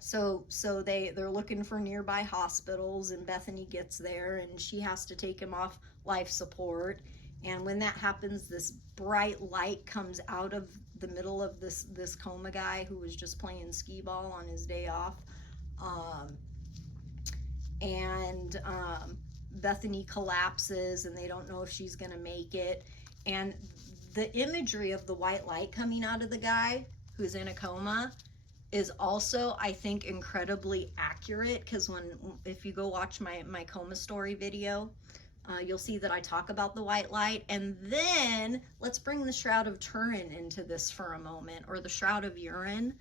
so they're looking for nearby hospitals, and Bethany gets there and she has to take him off life support. And when that happens, this bright light comes out of the middle of this coma guy who was just playing skee ball on his day off. And Bethany collapses and they don't know if she's gonna make it. And the imagery of the white light coming out of the guy who's in a coma is also, I think, incredibly accurate, because if you go watch my coma story video, you'll see that I talk about the white light. And then let's bring the Shroud of Turin into this for a moment, or the Shroud of Urine.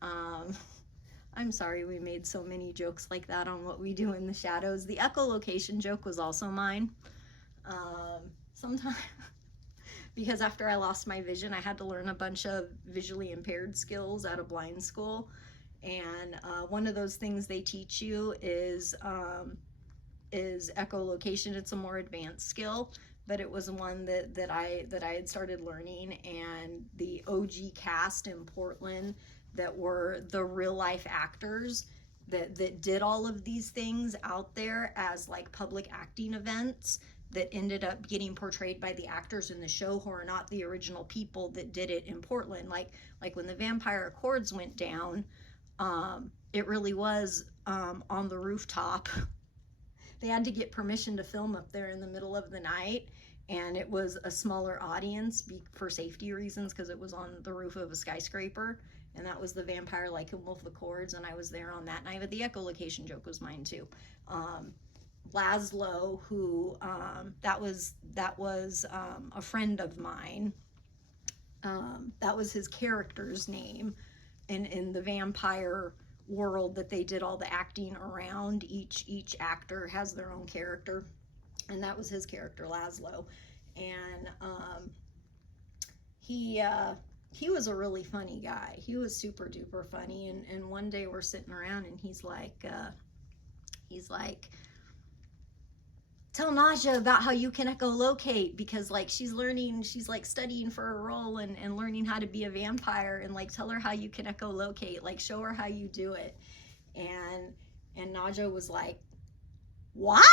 I'm sorry we made so many jokes like that on what we do in the shadows. The echolocation joke was also mine. Sometimes, because after I lost my vision, I had to learn a bunch of visually impaired skills at a blind school. And one of those things they teach you is echolocation. It's a more advanced skill, but it was one that I had started learning. And the OG cast in Portland that were the real life actors that did all of these things out there as like public acting events that ended up getting portrayed by the actors in the show who are not the original people that did it in Portland. Like when the Vampire Accords went down, it really was on the rooftop. They had to get permission to film up there in the middle of the night, and it was a smaller audience for safety reasons, because it was on the roof of a skyscraper. And that was the Vampire Lycan Wolf Accords, and I was there on that night. But the echolocation joke was mine too. Laszlo, who that was a friend of mine. That was his character's name in the vampire world that they did all the acting around. Each actor has their own character, and that was his character, Laszlo. And he was a really funny guy. He was super duper funny. And one day we're sitting around and he's like, tell Naja about how you can echolocate, because like she's like studying for a role and learning how to be a vampire, and like tell her how you can echolocate, like show her how you do it. And Naja was like, what?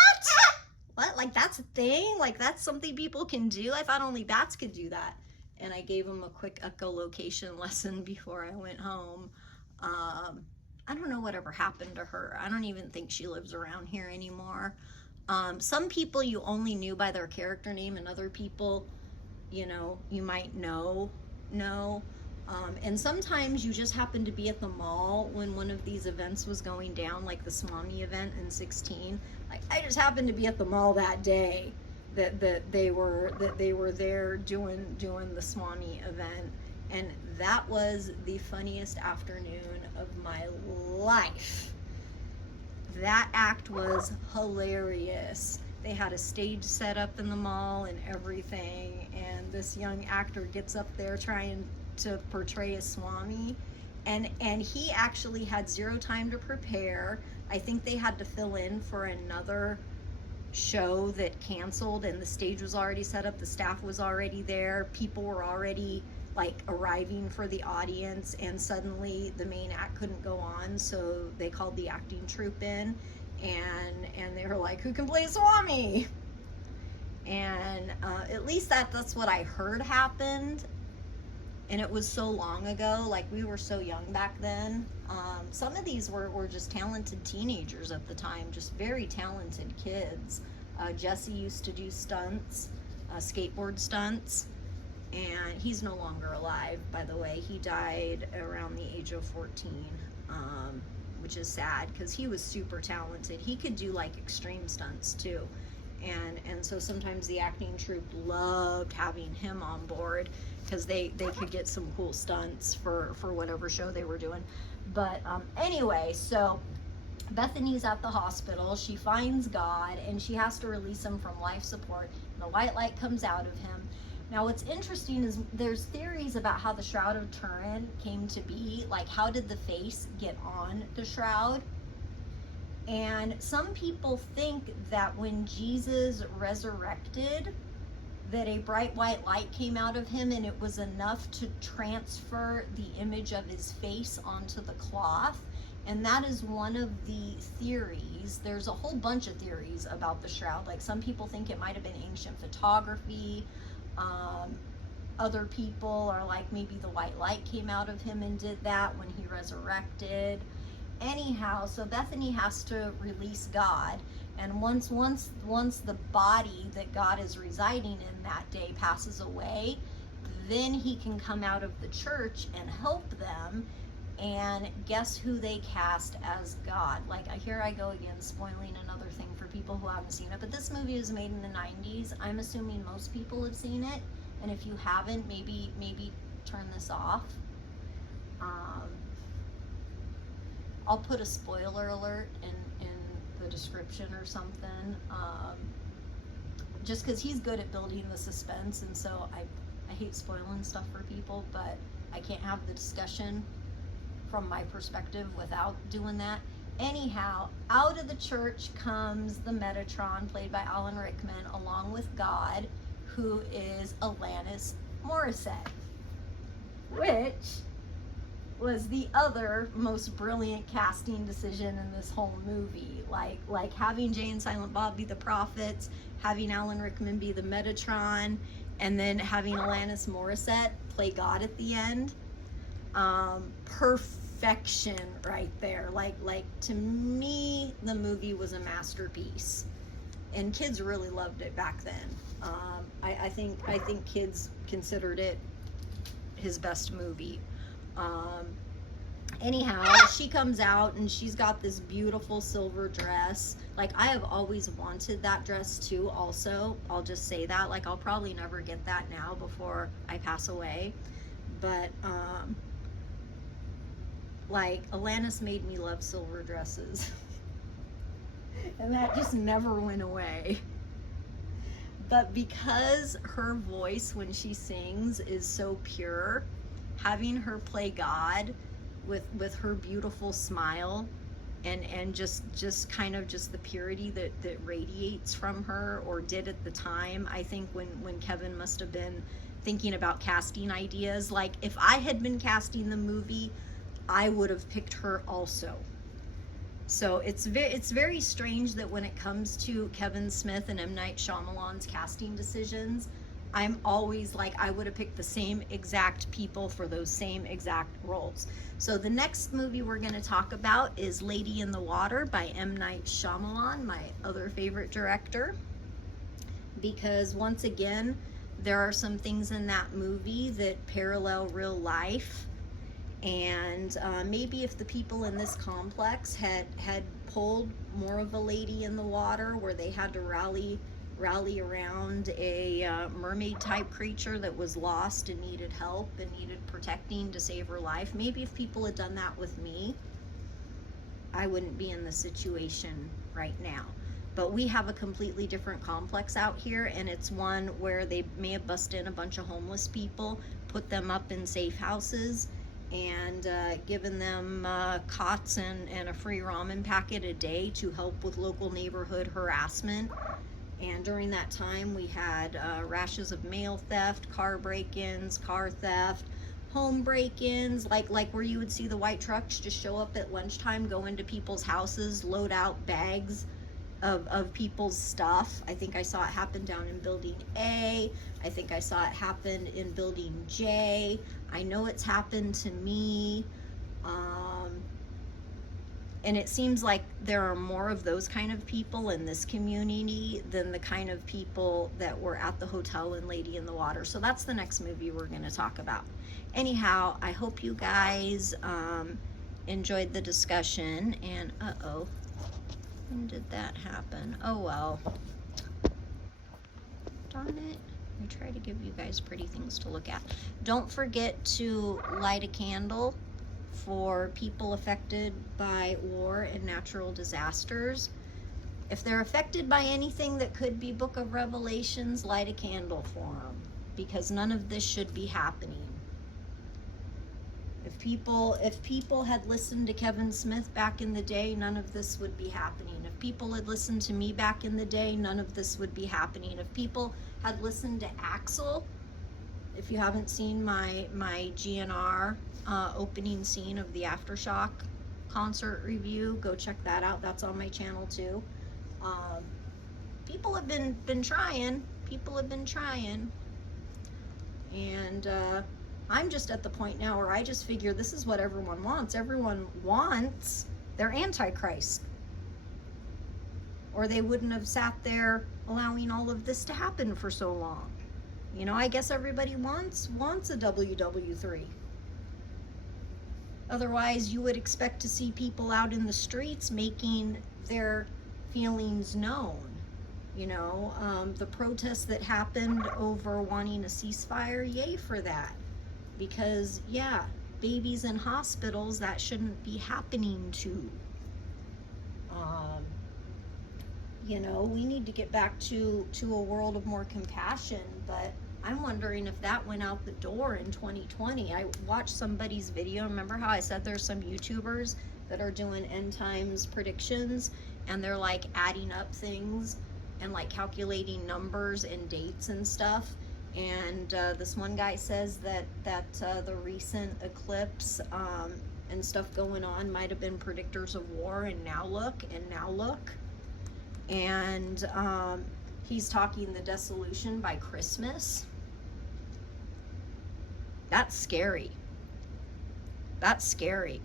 Like that's a thing? Like that's something people can do? I thought only bats could do that. And I gave him a quick echolocation lesson before I went home. I don't know whatever happened to her. I don't even think she lives around here anymore. Some people you only knew by their character name, and other people, you know, you might know. And sometimes you just happened to be at the mall when one of these events was going down, like the Swami event in 16. Like I just happened to be at the mall that day that they were there doing the Swami event, and that was the funniest afternoon of my life. That act was hilarious. They had a stage set up in the mall and everything, and this young actor gets up there trying to portray a Swami, and he actually had zero time to prepare. I think they had to fill in for another show that canceled, and the stage was already set up, the staff was already there, people were already like arriving for the audience, and suddenly the main act couldn't go on, so they called the acting troupe in, and they were like, who can play Swami? And at least that's what I heard happened. And it was so long ago, like we were so young back then. Some of these were just talented teenagers at the time, just very talented kids. Jesse used to do stunts, skateboard stunts, and he's no longer alive, by the way. He died around the age of 14, which is sad, because he was super talented. He could do like extreme stunts too. And so sometimes the acting troupe loved having him on board, because they could get some cool stunts for whatever show they were doing. But anyway, so Bethany's at the hospital. She finds God, and she has to release him from life support. And the white light comes out of him. Now what's interesting is there's theories about how the Shroud of Turin came to be. Like, how did the face get on the shroud? And some people think that when Jesus resurrected, that a bright white light came out of him, and it was enough to transfer the image of his face onto the cloth. And that is one of the theories. There's a whole bunch of theories about the shroud. Like, some people think it might have been ancient photography. Other people are like, maybe the white light came out of him and did that when he resurrected. Anyhow, so Bethany has to release God. And once the body that God is residing in that day passes away, then he can come out of the church and help them. And guess who they cast as God? Like, here I go again, spoiling another thing for people who haven't seen it. But this movie was made in the 90s. I'm assuming most people have seen it. And if you haven't, maybe turn this off. I'll put a spoiler alert in the description or something. Just because he's good at building the suspense, and so I hate spoiling stuff for people, but I can't have the discussion from my perspective without doing that. Anyhow, out of the church comes the Metatron, played by Alan Rickman, along with God, who is Alanis Morissette, which was the other most brilliant casting decision in this whole movie. Like having Jay and Silent Bob be the prophets, having Alan Rickman be the Metatron, and then having Alanis Morissette play God at the end. Perfection right there. Like to me, the movie was a masterpiece, and kids really loved it back then. I think kids considered it his best movie. Anyhow, she comes out and she's got this beautiful silver dress. Like, I have always wanted that dress too also. I'll just say that. Like, I'll probably never get that now before I pass away. But, like, Alanis made me love silver dresses. And that just never went away. But because her voice when she sings is so pure, having her play God with her beautiful smile and just kind of just the purity that radiates from her, or did at the time. I think when Kevin must have been thinking about casting ideas, like, if I had been casting the movie, I would have picked her also. So it's very strange that when it comes to Kevin Smith and M. Night Shyamalan's casting decisions, I'm always like, I would have picked the same exact people for those same exact roles. So the next movie we're going to talk about is Lady in the Water by M. Night Shyamalan, my other favorite director. Because once again, there are some things in that movie that parallel real life. And maybe if the people in this complex had pulled more of a Lady in the Water, where they had to rally around a mermaid type creature that was lost and needed help and needed protecting to save her life, maybe if people had done that with me, I wouldn't be in the situation right now. But we have a completely different complex out here, and it's one where they may have busted in a bunch of homeless people, put them up in safe houses, and given them cots and a free ramen packet a day to help with local neighborhood harassment. And during that time, we had rashes of mail theft, car break-ins, car theft, home break-ins, like where you would see the white trucks just show up at lunchtime, go into people's houses, load out bags of people's stuff. I think I saw it happen down in Building A. I think I saw it happen in Building J. I know it's happened to me. And it seems like there are more of those kind of people in this community than the kind of people that were at the hotel in Lady in the Water. So that's the next movie we're going to talk about. Anyhow, I hope you guys enjoyed the discussion. And uh-oh, when did that happen? Oh well. Darn it. I try to give you guys pretty things to look at. Don't forget to light a candle for people affected by war and natural disasters. If they're affected by anything that could be Book of Revelations, light a candle for them, because none of this should be happening. If people had listened to Kevin Smith back in the day, none of this would be happening. If people had listened to me back in the day, none of this would be happening. If people had listened to Axl, if you haven't seen my GNR opening scene of the Aftershock concert review, go check that out. That's on my channel too. People have been trying. People have been trying. And I'm just at the point now where I just figure this is what everyone wants. Everyone wants their Antichrist, or they wouldn't have sat there allowing all of this to happen for so long. You know, I guess everybody wants a WW3. Otherwise, you would expect to see people out in the streets making their feelings known. You know, the protests that happened over wanting a ceasefire, yay for that. Because, yeah, babies in hospitals, that shouldn't be happening to. You know, we need to get back to a world of more compassion, but I'm wondering if that went out the door in 2020. I watched somebody's video. Remember how I said there's some YouTubers that are doing end times predictions, and they're like adding up things and like calculating numbers and dates and stuff. And this one guy says that the recent eclipse and stuff going on might have been predictors of war, and now look. And he's talking the dissolution by Christmas. That's scary. That's scary.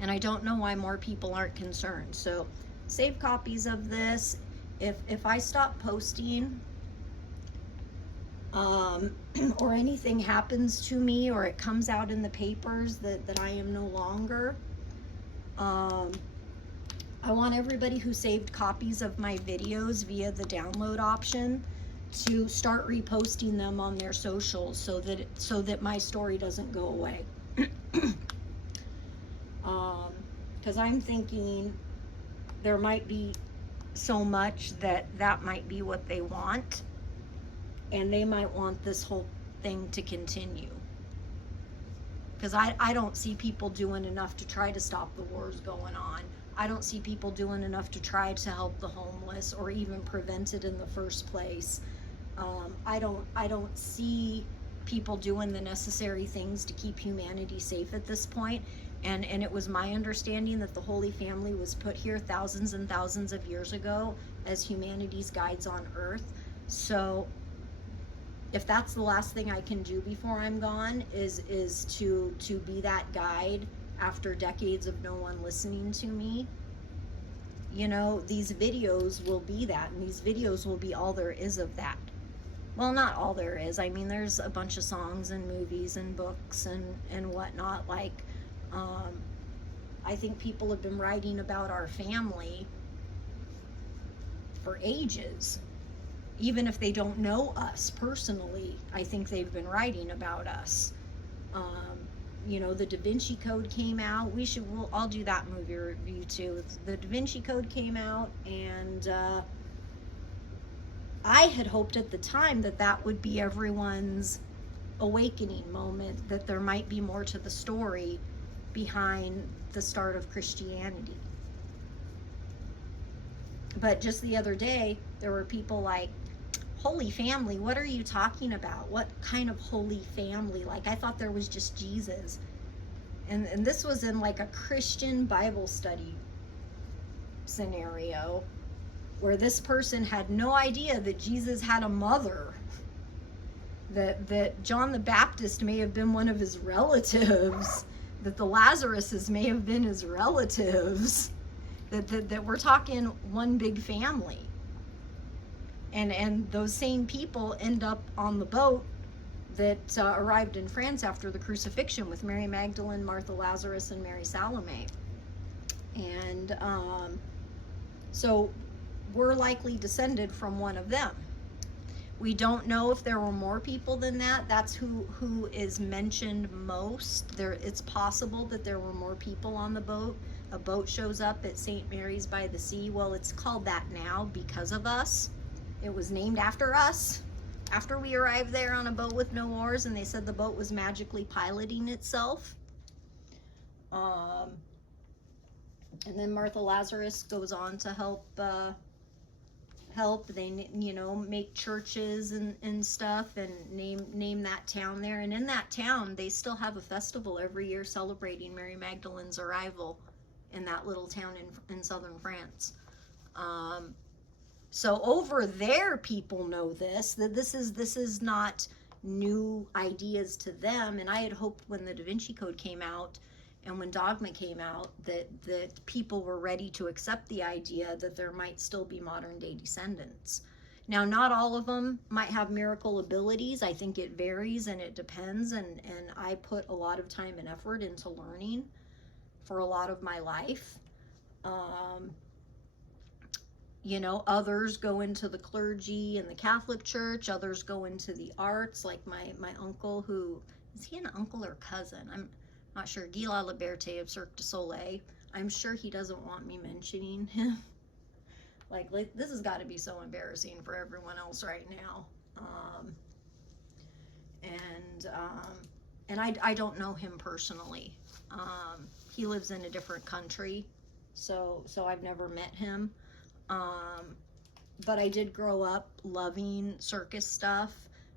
And I don't know why more people aren't concerned. So save copies of this. If I stop posting, or anything happens to me, or it comes out in the papers that I am no longer, I want everybody who saved copies of my videos via the download option to start reposting them on their socials so that my story doesn't go away. Because I'm thinking there might be so much that might be what they want, and they might want this whole thing to continue. Because I don't see people doing enough to try to stop the wars going on. I don't see people doing enough to try to help the homeless or even prevent it in the first place. I don't see people doing the necessary things to keep humanity safe at this point. And it was my understanding that the Holy Family was put here thousands and thousands of years ago as humanity's guides on earth. So if that's the last thing I can do before I'm gone is to be that guide after decades of no one listening to me, you know, these videos will be that, and these videos will be all there is of that. Well, not all there is. I mean, there's a bunch of songs and movies and books and whatnot. Like, I think people have been writing about our family for ages. Even if they don't know us personally, I think they've been writing about us. You know, the Da Vinci Code came out. I'll do that movie review too. The Da Vinci Code came out, and I had hoped at the time that would be everyone's awakening moment, that there might be more to the story behind the start of Christianity. But just the other day, there were people like, Holy Family, what are you talking about? What kind of Holy Family? Like, I thought there was just Jesus. And this was in like a Christian Bible study scenario where this person had no idea that Jesus had a mother, that John the Baptist may have been one of his relatives, that the Lazaruses may have been his relatives, that we're talking one big family. And those same people end up on the boat that arrived in France after the crucifixion with Mary Magdalene, Martha Lazarus, and Mary Salome. And so we're likely descended from one of them. We don't know if there were more people than that. That's who is mentioned most. It's possible that there were more people on the boat. A boat shows up at St. Mary's by the Sea. Well, it's called that now because of us. It was named after us, after we arrived there on a boat with no oars, and they said the boat was magically piloting itself. And then Martha Lazarus goes on to help they, you know, make churches and stuff, and name that town there. And in that town they still have a festival every year celebrating Mary Magdalene's arrival in that little town in southern France. So over there people know this, that this is not new ideas to them. And I had hoped when the Da Vinci Code came out and when Dogma came out that people were ready to accept the idea that there might still be modern day descendants. Now, not all of them might have miracle abilities. I think it varies and it depends. And I put a lot of time and effort into learning for a lot of my life. You know, others go into the clergy and the Catholic Church. Others go into the arts, like my uncle, who, is he an uncle or cousin? I'm not sure. Guy La Liberté of Cirque du Soleil. I'm sure he doesn't want me mentioning him. like this has got to be so embarrassing for everyone else right now. And I don't know him personally. He lives in a different country, so I've never met him. But I did grow up loving circus stuff.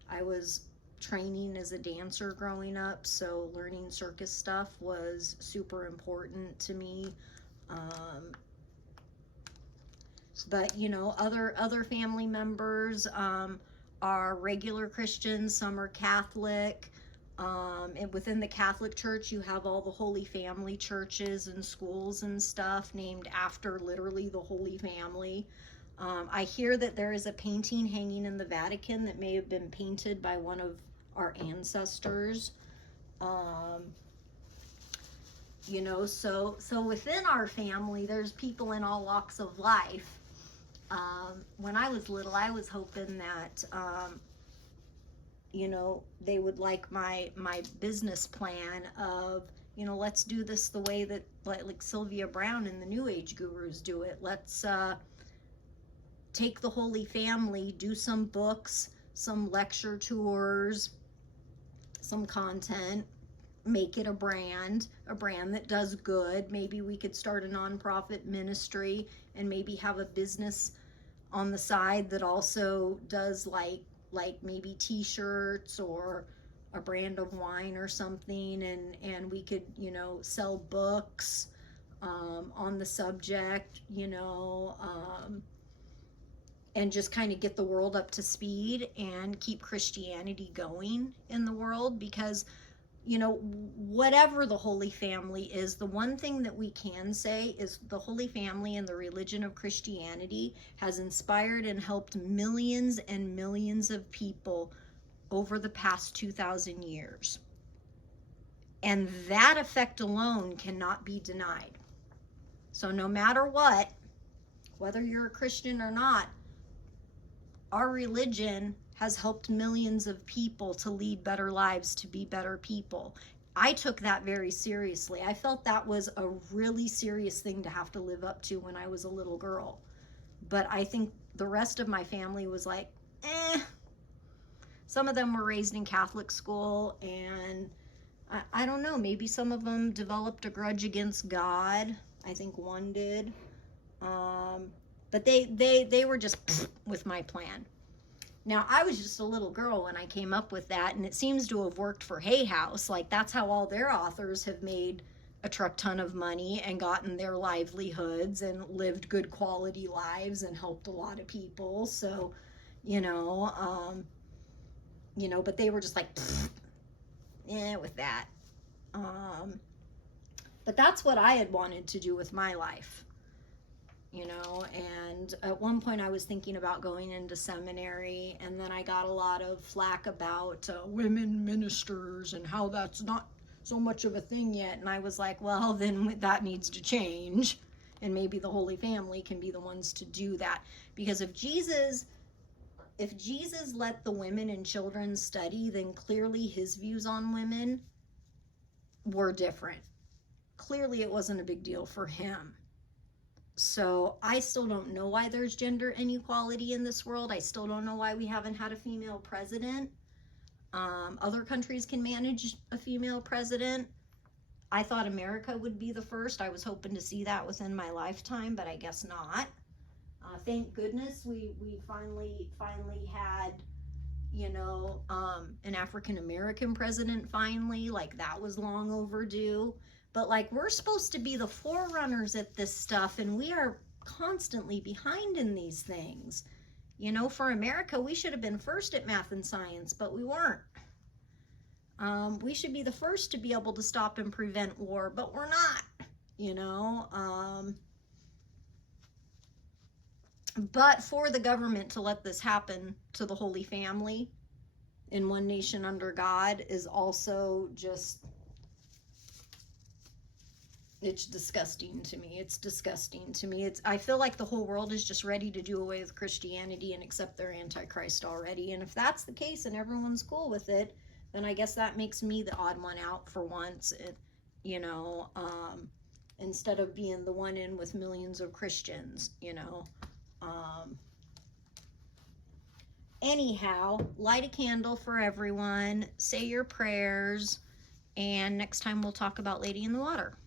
I was training as a dancer growing up, so learning circus stuff was super important to me. But you know, other family members are regular Christians, some are Catholic. And within the Catholic Church you have all the Holy Family churches and schools and stuff named after literally the Holy Family. I hear that there is a painting hanging in the Vatican that may have been painted by one of our ancestors. You know, so within our family there's people in all walks of life. When I was little, I was hoping that you know, they would like my business plan of, you know, let's do this the way that like Sylvia Brown and the New Age gurus do it. Let's take the Holy Family, do some books, some lecture tours, some content, make it a brand that does good. Maybe we could start a nonprofit ministry and maybe have a business on the side that also does like maybe t-shirts or a brand of wine or something, and we could, you know, sell books on the subject, you know, and just kind of get the world up to speed and keep Christianity going in the world. Because, you know, whatever the Holy Family is, the one thing that we can say is the Holy Family and the religion of Christianity has inspired and helped millions and millions of people over the past 2,000 years. And that effect alone cannot be denied. So no matter what, whether you're a Christian or not, our religion has helped millions of people to lead better lives, to be better people. I took that very seriously. I felt that was a really serious thing to have to live up to when I was a little girl. But I think the rest of my family was like, eh. Some of them were raised in Catholic school, and I don't know, maybe some of them developed a grudge against God. I think one did. But they were just with my plan. Now, I was just a little girl when I came up with that, and it seems to have worked for Hay House. Like, that's how all their authors have made a truck ton of money and gotten their livelihoods and lived good quality lives and helped a lot of people. So, you know, but they were just like, with that. But that's what I had wanted to do with my life. You know, and at one point I was thinking about going into seminary, and then I got a lot of flack about women ministers and how that's not so much of a thing yet. And I was like, well, then that needs to change, and maybe the Holy Family can be the ones to do that. Because if Jesus let the women and children study, then clearly his views on women were different. Clearly it wasn't a big deal for him. So I still don't know why there's gender inequality in this world. I still don't know why we haven't had a female president. Other countries can manage a female president. I thought America would be the first. I was hoping to see that within my lifetime, but I guess not. Thank goodness we finally had, you know, an African American president finally. Like, that was long overdue. But like, we're supposed to be the forerunners at this stuff, and we are constantly behind in these things. You know, for America, we should have been first at math and science, but we weren't. We should be the first to be able to stop and prevent war, but we're not, you know. But for the government to let this happen to the Holy Family in one nation under God is also just, it's disgusting to me. It's disgusting to me. I feel like the whole world is just ready to do away with Christianity and accept their Antichrist already. And if that's the case and everyone's cool with it, then I guess that makes me the odd one out for once. You know, instead of being the one in with millions of Christians, you know. Anyhow, light a candle for everyone, say your prayers, and next time we'll talk about Lady in the Water.